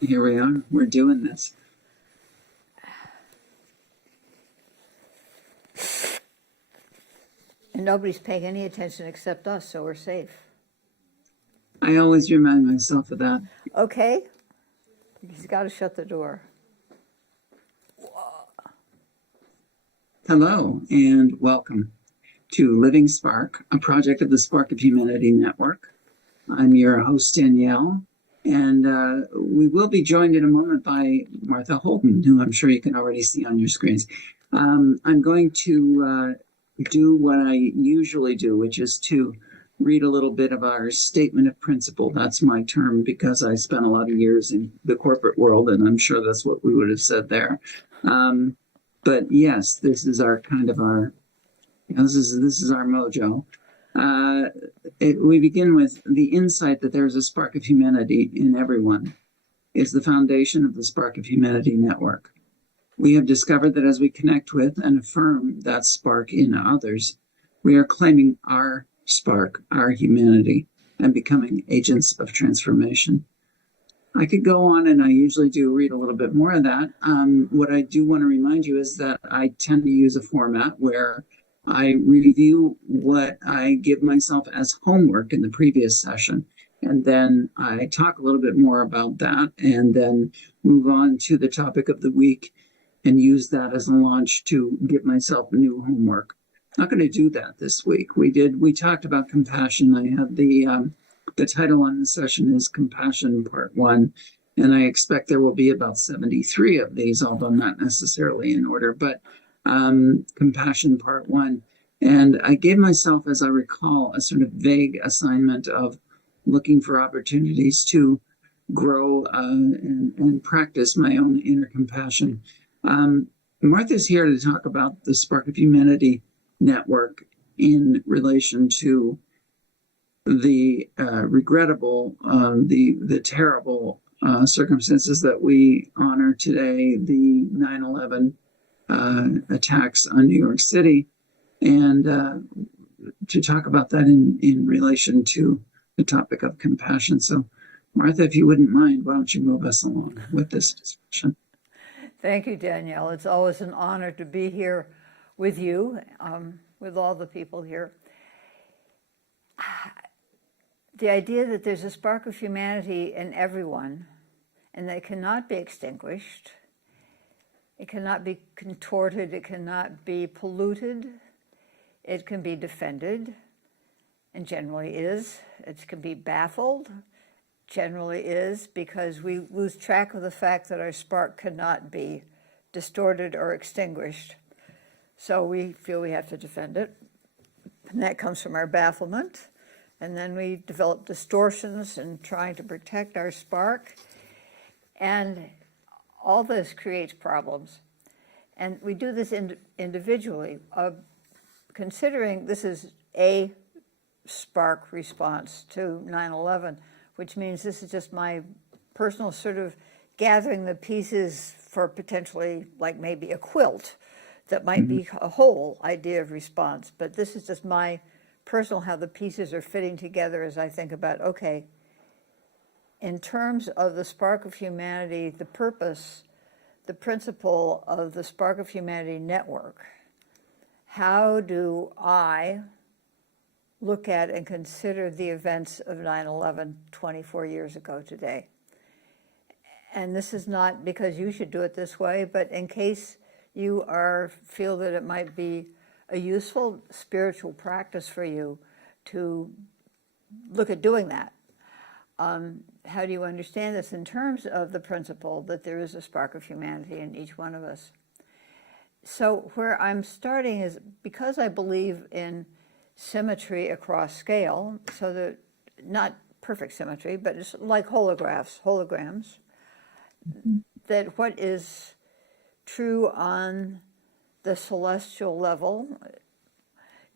Here we are. We're doing this. And nobody's paying any attention except us, so we're safe. I always remind myself of that. Okay, he's got to shut the door. Hello and welcome to Living Spark, a project of the Spark of Humanity Network. I'm your host, Danielle, and we will be joined in a moment by Martha Holden, who I'm sure you can already see on your screens. I'm going to do what I usually do, which is to read a little bit of our statement of principle. That's my term because I spent a lot of years in the corporate world, and I'm sure that's what we would have said there. But yes, this is our this is our mojo. We begin with the insight that there is a spark of humanity in everyone is the foundation of the Spark of Humanity Network. We have discovered that as we connect with and affirm that spark in others, we are claiming our spark, our humanity, and becoming agents of transformation. I could go on, and I usually do read a little bit more of that. What I do want to remind you is that I tend to use a format where I review what I give myself as homework in the previous session, and then I talk a little bit more about that, and then move on to the topic of the week and use that as a launch to give myself new homework. I'm not going to do that this week. We talked about compassion. I had the title on the session is Compassion Part 1, and I expect there will be about 73 of these, although not necessarily in order, but Compassion Part 1. And I gave myself, as I recall, a sort of vague assignment of looking for opportunities to grow and practice my own inner compassion. Martha's here to talk about the Spark of Humanity Network in relation to the regrettable, the terrible circumstances that we honor today, the 9/11 attacks on New York City, and to talk about that in relation to the topic of compassion. So, Martha, if you wouldn't mind, why don't you move us along with this discussion? Thank you, Danielle. It's always an honor to be here with you, with all the people here. The idea that there's a spark of humanity in everyone and that it cannot be extinguished, it cannot be contorted, it cannot be polluted, it can be defended, and generally is. It can be baffled, generally is, because we lose track of the fact that our spark cannot be distorted or extinguished. So we feel we have to defend it, and that comes from our bafflement. And then we develop distortions in trying to protect our spark. And all this creates problems. And we do this individually, considering this is a spark response to 9/11, which means this is just my personal sort of gathering the pieces for potentially like maybe a quilt that might be a whole idea of response. But this is just my personal, how the pieces are fitting together as I think about, okay, in terms of the Spark of Humanity, the purpose, the principle of the Spark of Humanity Network, how do I look at and consider the events of 9/11 24 years ago today? And this is not because you should do it this way, but in case you feel that it might be a useful spiritual practice for you to look at doing that. How do you understand this in terms of the principle that there is a spark of humanity in each one of us? So where I'm starting is because I believe in symmetry across scale, so that not perfect symmetry, but it's like holograms, that what is true on the celestial level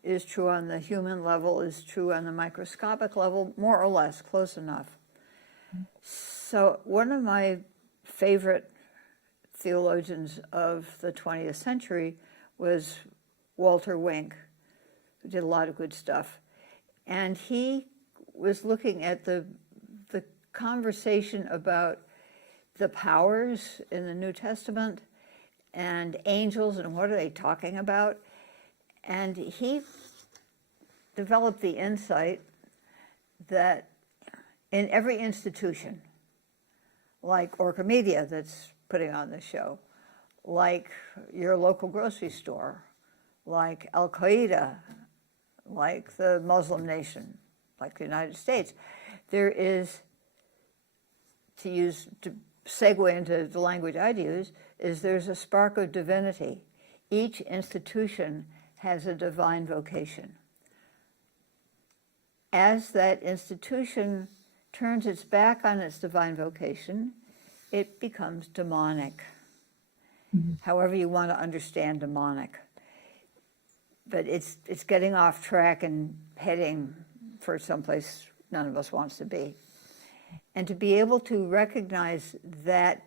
is true on the human level, is true on the microscopic level, more or less, close enough. So one of my favorite theologians of the 20th century was Walter Wink, who did a lot of good stuff. And he was looking at the conversation about the powers in the New Testament and angels and what are they talking about. And he developed the insight that in every institution, like Orca Media that's putting on this show, like your local grocery store, like Al-Qaeda, like the Muslim nation, like the United States, there is, to segue into the language I'd use, is there's a spark of divinity. Each institution has a divine vocation. As that institution turns its back on its divine vocation, it becomes demonic. Mm-hmm. However you want to understand demonic. But it's getting off track and heading for someplace none of us wants to be. And to be able to recognize that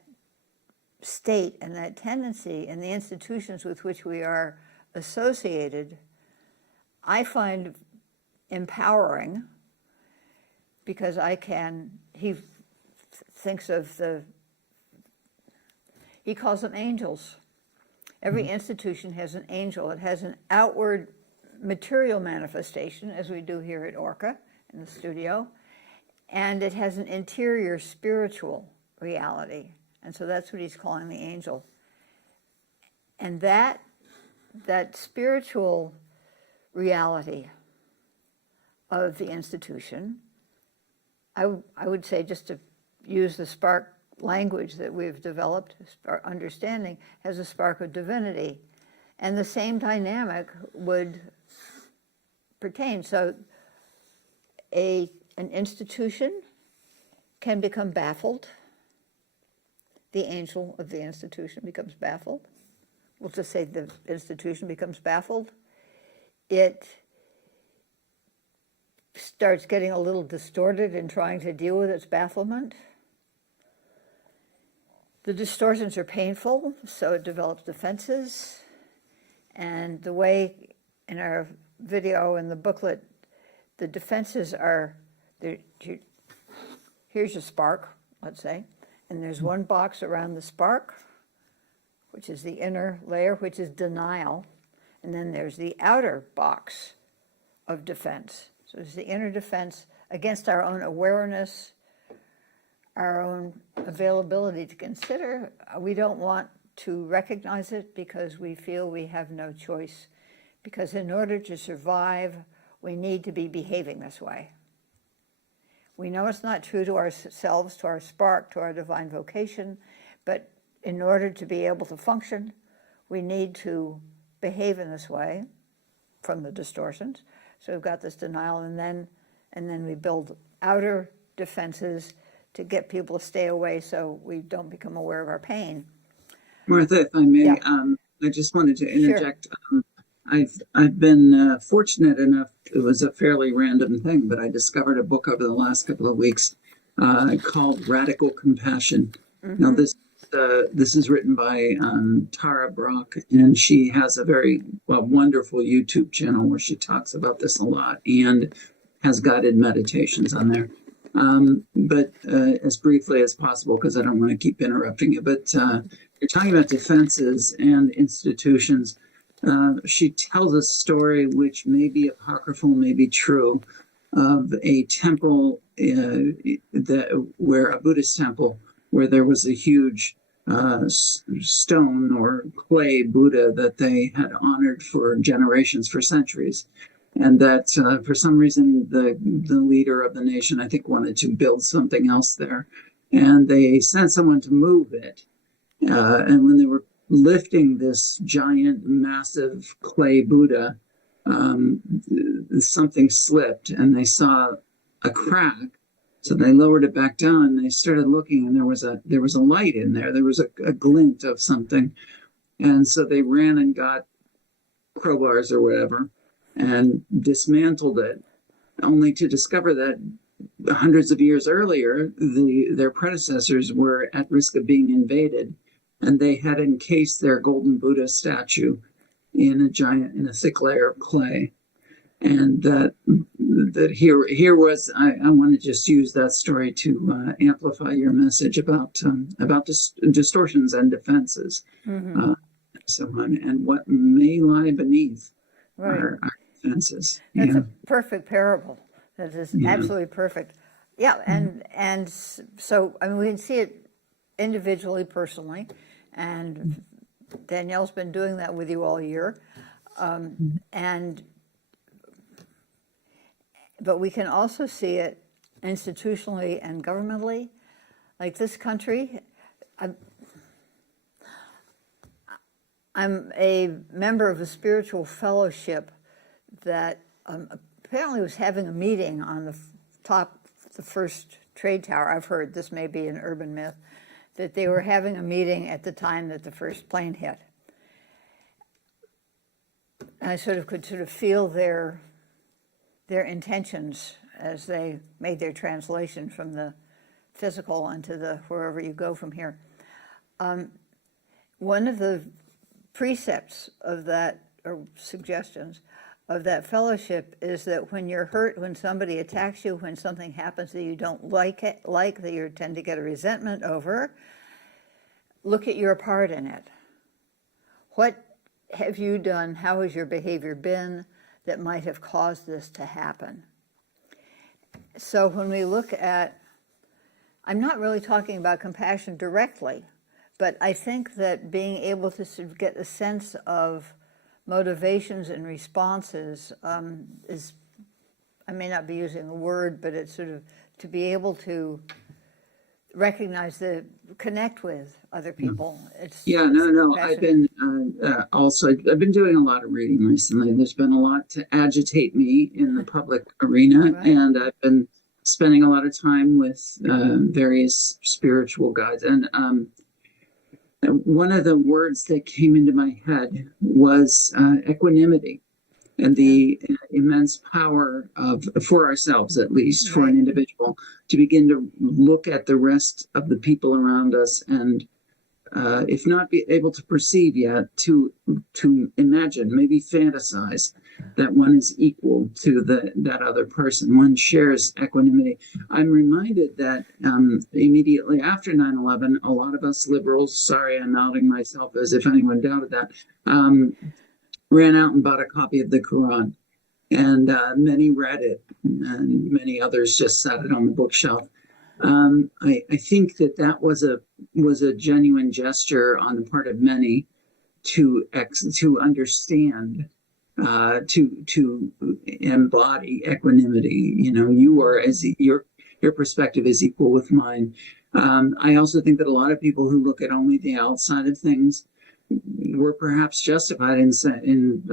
state and that tendency in the institutions with which we are associated, I find empowering, because he thinks of he calls them angels. Every institution has an angel. It has an outward material manifestation, as we do here at Orca in the studio, and it has an interior spiritual reality. And so that's what he's calling the angel. And that spiritual reality of the institution, I would say, just to use the spark language that we've developed, our understanding, has a spark of divinity. And the same dynamic would pertain. So an institution can become baffled. The angel of the institution becomes baffled. We'll just say the institution becomes baffled. It starts getting a little distorted in trying to deal with its bafflement. The distortions are painful, so it develops defenses. And the way in our video and the booklet, the defenses are, here's your spark, let's say, and there's one box around the spark, which is the inner layer, which is denial, and then there's the outer box of defense. So it's the inner defense against our own awareness, our own availability to consider. We don't want to recognize it because we feel we have no choice. Because in order to survive, we need to be behaving this way. We know it's not true to ourselves, to our spark, to our divine vocation, but in order to be able to function, we need to behave in this way from the distortions. So we've got this denial, and then we build outer defenses to get people to stay away so we don't become aware of our pain. Martha, if I may, yeah. I just wanted to interject. Sure. I've been fortunate enough, it was a fairly random thing, but I discovered a book over the last couple of weeks called Radical Compassion. Mm-hmm. Now, this is written by Tara Brach, and she has a very wonderful YouTube channel where she talks about this a lot and has guided meditations on there. But as briefly as possible, because I don't want to keep interrupting you, but you're talking about defenses and institutions. She tells a story which may be apocryphal, may be true, of a temple where a Buddhist temple where there was a huge stone or clay Buddha that they had honored for generations, for centuries. And that for some reason, the leader of the nation, I think, wanted to build something else there. And they sent someone to move it. And when they were lifting this giant, massive clay Buddha, something slipped and they saw a crack. So they lowered it back down and they started looking, and there was a light in there. There was a glint of something. And so they ran and got crowbars or whatever and dismantled it, only to discover that hundreds of years earlier, their predecessors were at risk of being invaded. And they had encased their golden Buddha statue in a thick layer of clay. and that I want to just use that story to amplify your message about distortions and defenses, so on, and what may lie beneath Right. our defenses. That's Yeah. a perfect parable. That is Yeah. absolutely perfect. Yeah, and so I mean we can see it individually, personally, and Danielle's been doing that with you all year, and but we can also see it institutionally and governmentally. Like this country, I'm a member of a spiritual fellowship that apparently was having a meeting on the first trade tower. I've heard, this may be an urban myth, that they were having a meeting at the time that the first plane hit. And I could feel their intentions as they made their translation from the physical into the wherever you go from here. One of the precepts of that, or suggestions of that fellowship, is that when you're hurt, when somebody attacks you, when something happens that you don't like, that you tend to get a resentment over, look at your part in it. What have you done? How has your behavior been that might have caused this to happen? So when we look at, I'm not really talking about compassion directly, but I think that being able to sort of get a sense of motivations and responses is, I may not be using a word, but it's sort of to be able to recognize connect with other people. No. I've been I've been doing a lot of reading recently. There's been a lot to agitate me in the public arena, right. And I've been spending a lot of time with various spiritual guides. And one of the words that came into my head was equanimity, and the immense power for ourselves, at least for an individual, to begin to look at the rest of the people around us, and if not be able to perceive yet, to imagine, maybe fantasize that one is equal to that other person. One shares equanimity. I'm reminded that immediately after 9/11, a lot of us liberals, sorry, I'm outing myself as if anyone doubted that, ran out and bought a copy of the Quran. And many read it, and many others just sat it on the bookshelf. I think that was a genuine gesture on the part of many to understand, to embody equanimity. You are your perspective is equal with mine. I also think that a lot of people who look at only the outside of things were perhaps justified in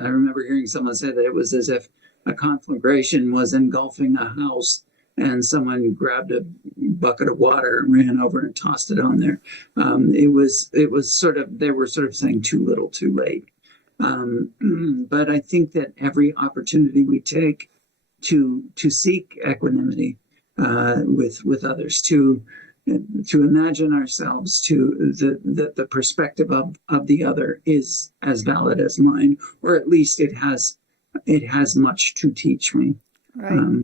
I remember hearing someone say that it was as if a conflagration was engulfing a house and someone grabbed a bucket of water and ran over and tossed it on there. It was they were sort of saying too little, too late. But I think that every opportunity we take to seek equanimity with others, to imagine ourselves to the perspective of the other is as valid as mine, or at least it has much to teach me. Right.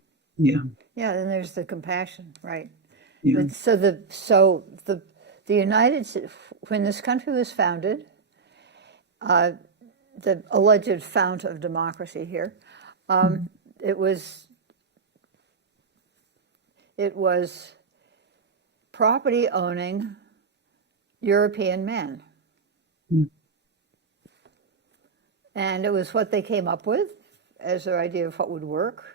Yeah, and there's the compassion, right? Yeah. So the United States, when this country was founded, the alleged fount of democracy here, it was property owning European men. And it was what they came up with as their idea of what would work.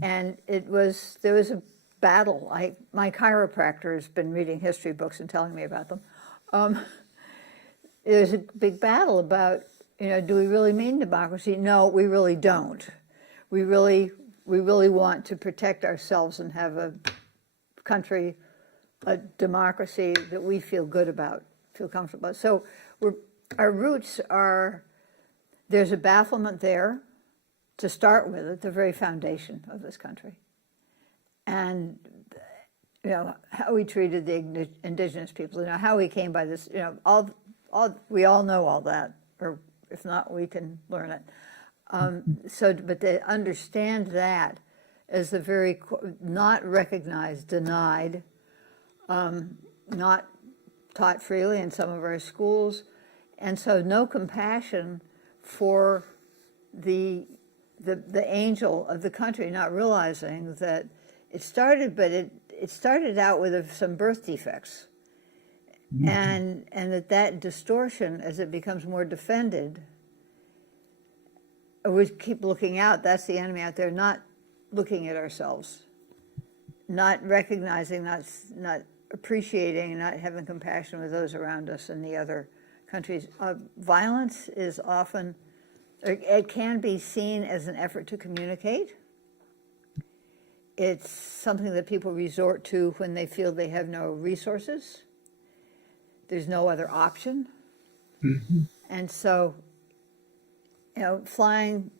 And there was a battle. My chiropractor has been reading history books and telling me about them. There's a big battle about, do we really mean democracy? No, we really don't. We really want to protect ourselves and have a country, a democracy that we feel good about, feel comfortable about. So our roots are, there's a bafflement there to start with at the very foundation of this country. And, how we treated the indigenous people, how we came by this, we all know all that, or if not, we can learn it. But they understand that as the very not recognized, denied, not taught freely in some of our schools, and so no compassion for the angel of the country, not realizing that it started, but it started out with some birth defects, and that distortion, as it becomes more defended, we keep looking out. That's the enemy out there, not looking at ourselves, not recognizing, not appreciating, not having compassion with those around us in the other countries. Violence is often, it can be seen as an effort to communicate. It's something that people resort to when they feel they have no resources. There's no other option. Mm-hmm. And so, hijacking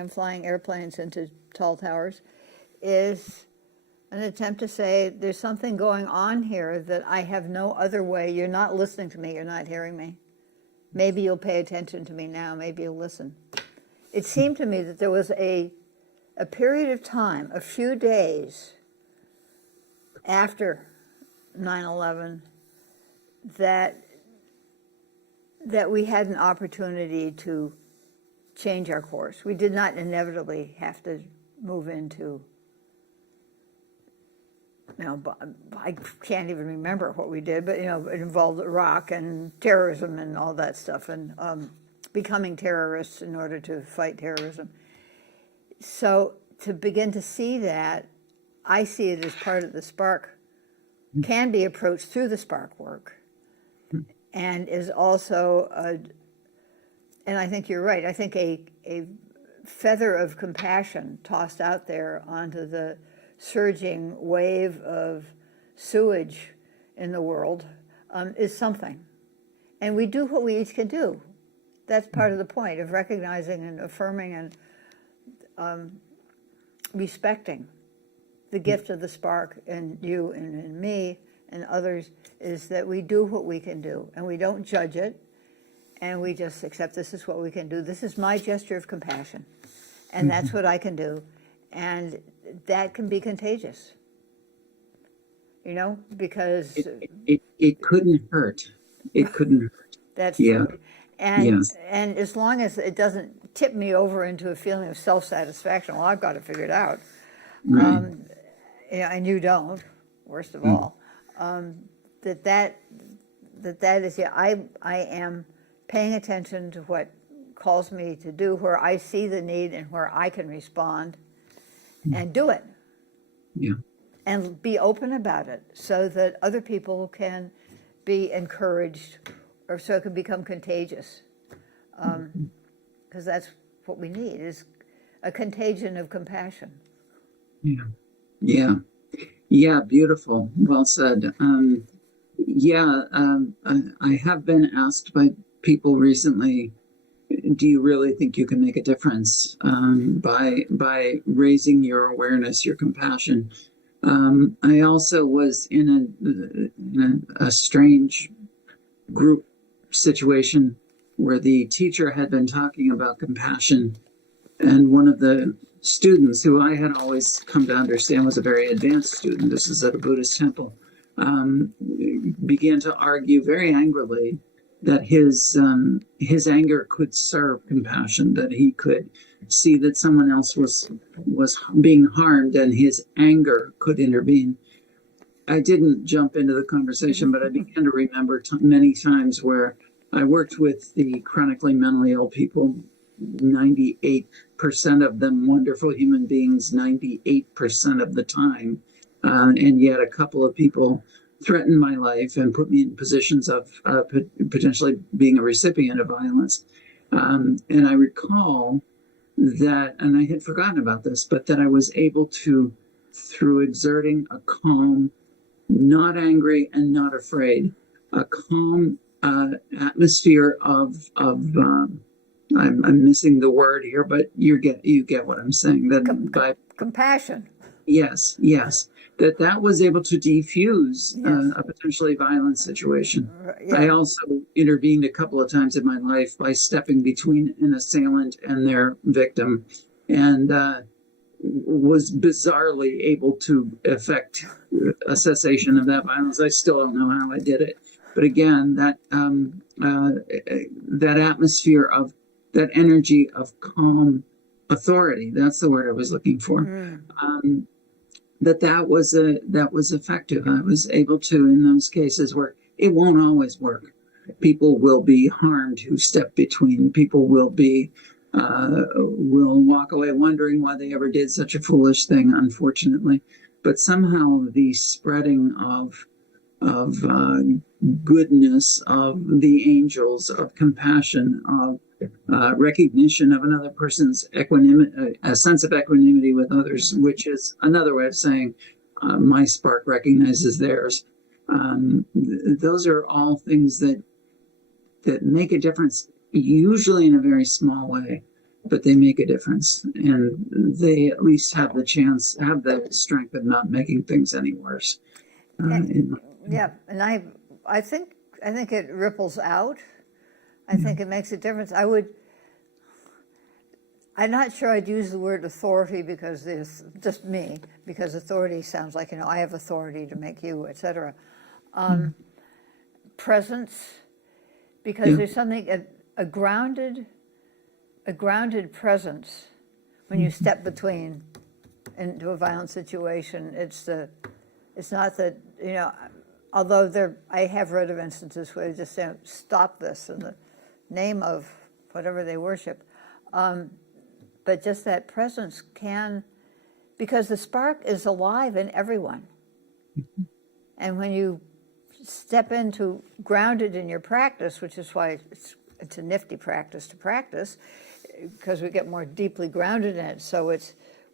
and flying airplanes into tall towers is an attempt to say there's something going on here that I have no other way. You're not listening to me. You're not hearing me. Maybe you'll pay attention to me now. Maybe you'll listen. It seemed to me that there was a period of time, a few days after 9/11, that we had an opportunity to change our course. We did not inevitably have to move into, I can't even remember what we did, but, it involved Iraq and terrorism and all that stuff, and becoming terrorists in order to fight terrorism. So to begin to see that, I see it as part of the Spark, can be approached through the Spark work, and is also, and I think you're right, I think a feather of compassion tossed out there onto the surging wave of sewage in the world is something. And we do what we each can do. That's part of the point of recognizing and affirming and respecting the gift of the Spark in you and in me and others, is that we do what we can do, and we don't judge it, and we just accept this is what we can do. This is my gesture of compassion, and that's what I can do. And that can be contagious, because it couldn't hurt. It couldn't hurt. That's yeah. true. And yes. And as long as it doesn't tip me over into a feeling of self-satisfaction, well, I've got it figured out. Right. And you don't, worst of all. That is, I am paying attention to what calls me to do, where I see the need and where I can respond and do it. Yeah. And be open about it so that other people can be encouraged, or so it can become contagious. Because that's what we need, is a contagion of compassion. Yeah. Yeah. Yeah, beautiful. Well said. I have been asked by people recently, do you really think you can make a difference by raising your awareness, your compassion? I also was in a strange group situation where the teacher had been talking about compassion, and one of the students, who I had always come to understand was a very advanced student, this is at a Buddhist temple, began to argue very angrily that his anger could serve compassion, that he could see that someone else was being harmed and his anger could intervene. I didn't jump into the conversation, but I began to remember many times where I worked with the chronically mentally ill people, 98% of them wonderful human beings, 98% of the time. And yet a couple of people threatened my life and put me in positions of potentially being a recipient of violence. And I recall that, and I had forgotten about this, but that I was able to, through exerting a calm, not angry and not afraid, a calm atmosphere of I'm missing the word here, but you get what I'm saying. That compassion. Yes. That was able to defuse a potentially violent situation. Yeah. I also intervened a couple of times in my life by stepping between an assailant and their victim, and was bizarrely able to effect a cessation of that violence. I still don't know how I did it, but again, that atmosphere of that energy of calm authority—that's the word I was looking for. That was effective. I was able to, in those cases where it won't always work. People will be harmed who step between. People will walk away wondering why they ever did such a foolish thing, unfortunately. But somehow the spreading of goodness, of the angels, of compassion, of recognition of another person's equanimity, a sense of equanimity with others, which is another way of saying my spark recognizes theirs. Those are all things that make a difference, usually in a very small way, but they make a difference, and they at least have the strength of not making things any worse. Yeah, and I think it ripples out. I think it makes a difference. I'm not sure I'd use the word authority because there's just me, because authority sounds like, I have authority to make you, etc. Presence, because there's something, a grounded presence when you step between into a violent situation. It's not that, although I have read of instances where they just say, stop this in the name of whatever they worship. But just that presence because the spark is alive in everyone. And when you step into grounded in your practice, which is why it's a nifty practice to practice, because we get more deeply grounded in it. So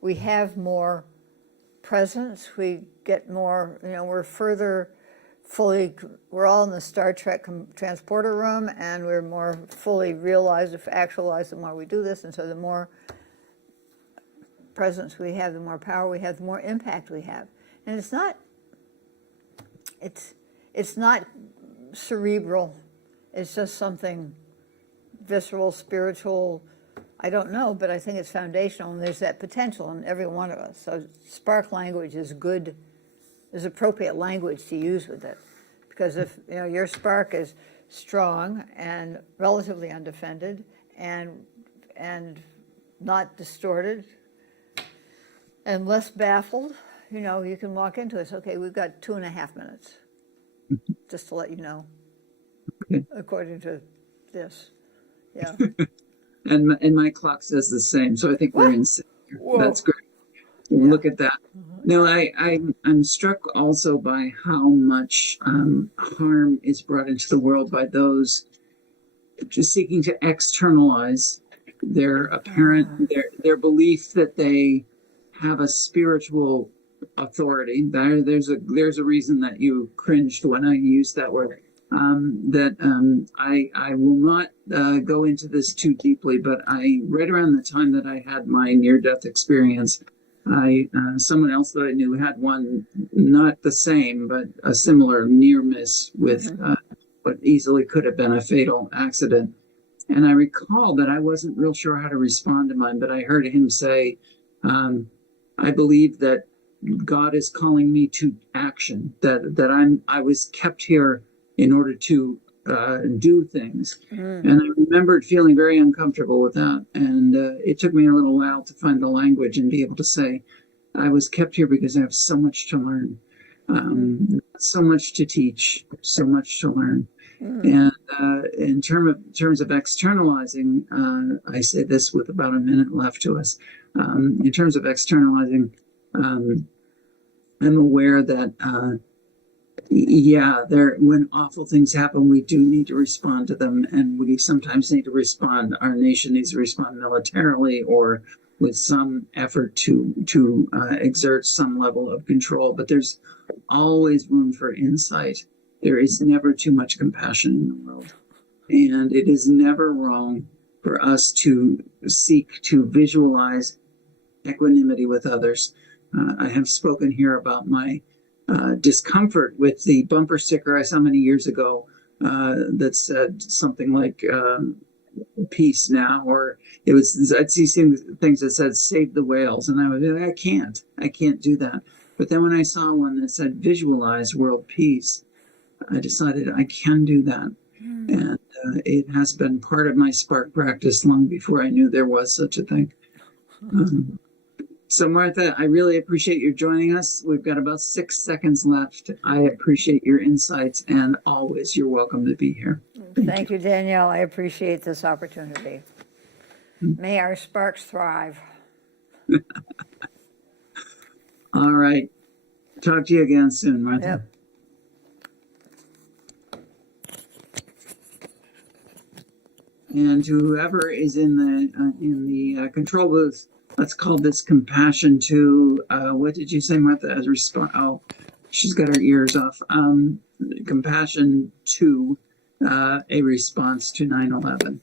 we have more presence, we get more, we're all in the Star Trek transporter room, and we're more fully realized, actualized the more we do this. And so the more presence we have, the more power we have, the more impact we have. And it's not cerebral. It's just something visceral, spiritual. I don't know, but I think it's foundational, and there's that potential in every one of us. So spark language is good, is appropriate language to use with it. Because if your spark is strong and relatively undefended and not distorted and less baffled, you can walk into it. Okay, we've got 2.5 minutes, just to let you know, according to this. Yeah. And my clock says the same, so I think we're in sync. That's great. Yeah. Look at that. No, I'm struck also by how much harm is brought into the world by those just seeking to externalize their apparent their belief that they have a spiritual authority. There's a reason that you cringed when I used that word. I will not go into this too deeply, but right around the time that I had my near-death experience, someone else that I knew had one, not the same, but a similar near miss with what easily could have been a fatal accident. And I recall that I wasn't real sure how to respond to mine, but I heard him say, I believe that God is calling me to action, that I was kept here in order to do things. And I remembered feeling very uncomfortable with that. And it took me a little while to find the language and be able to say, I was kept here because I have so much to learn, so much to teach, so much to learn. And in terms of externalizing, I say this with about a minute left to us. In terms of externalizing, I'm aware that when awful things happen, we do need to respond to them, and we sometimes need to respond. Our nation needs to respond militarily or with some effort to exert some level of control. But there's always room for insight. There is never too much compassion in the world, and it is never wrong for us to seek to visualize equanimity with others. I have spoken here about my discomfort with the bumper sticker I saw many years ago that said something like peace now, or I'd see things that said save the whales, and I would be like, I can't do that. But then when I saw one that said visualize world peace, I decided I can do that. And it has been part of my Spark practice long before I knew there was such a thing. So Martha, I really appreciate you joining us. We've got about 6 seconds left. I appreciate your insights, and always you're welcome to be here. Thank you, Danielle. I appreciate this opportunity. May our sparks thrive. All right. Talk to you again soon, Martha. Yep. And to whoever is in the control booth, let's call this compassion to what did you say, Martha? As response? Oh, she's got her ears off. Compassion to a response to 9/11.